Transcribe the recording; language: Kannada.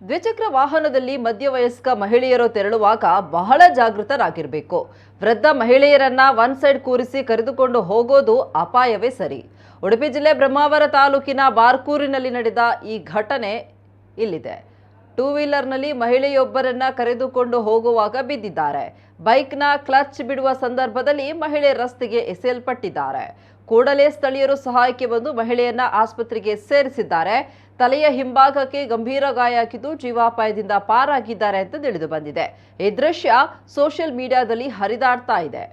ದ್ವಿಚಕ್ರ ವಾಹನದಲ್ಲಿ ಮಧ್ಯವಯಸ್ಕ ಮಹಿಳೆಯರು ತೆರಳುವಾಗ ಬಹಳ ಜಾಗೃತರಾಗಿರಬೇಕು. ವೃದ್ಧ ಮಹಿಳೆಯರನ್ನ ಒನ್ ಸೈಡ್ ಕೂರಿಸಿ ಕರೆದುಕೊಂಡು ಹೋಗೋದು ಅಪಾಯವೇ ಸರಿ. ಉಡುಪಿ ಜಿಲ್ಲೆ ಬ್ರಹ್ಮಾವರ ತಾಲೂಕಿನ ಬಾರ್ಕೂರಿನಲ್ಲಿ ನಡೆದ ಈ ಘಟನೆ ಇಲ್ಲಿದೆ. ಟೂ ವೀಲರ್ನಲ್ಲಿ ಮಹಿಳೆಯೊಬ್ಬರನ್ನ ಕರೆದುಕೊಂಡು ಹೋಗುವಾಗ ಬಿದ್ದಿದ್ದಾರೆ. ಬೈಕ್ನ ಕ್ಲಚ್ ಬಿಡುವ ಸಂದರ್ಭದಲ್ಲಿ ಮಹಿಳೆ ರಸ್ತೆಗೆ ಎಸೆಯಲ್ಪಟ್ಟಿದ್ದಾರೆ. ಕೂಡಲೇ ಸ್ಥಳೀಯರು ಸಹಾಯಕ್ಕೆ ಬಂದು ಮಹಿಳೆಯನ್ನ ಆಸ್ಪತ್ರೆಗೆ ಸೇರಿಸಿದ್ದಾರೆ. ತಲೆಯ ಹಿಂಭಾಗಕ್ಕೆ ಗಂಭೀರ ಗಾಯ ಆಗಿದ್ದು ಜೀವಾಪಾಯದಿಂದ ಪಾರಾಗಿದ್ದಾರೆ ಅಂತ ತಿಳಿದು ಬಂದಿದೆ. ಈ ದೃಶ್ಯ ಸೋಷಿಯಲ್ ಮೀಡಿಯಾದಲ್ಲಿ ಹರಿದಾಡ್ತಾ ಇದೆ.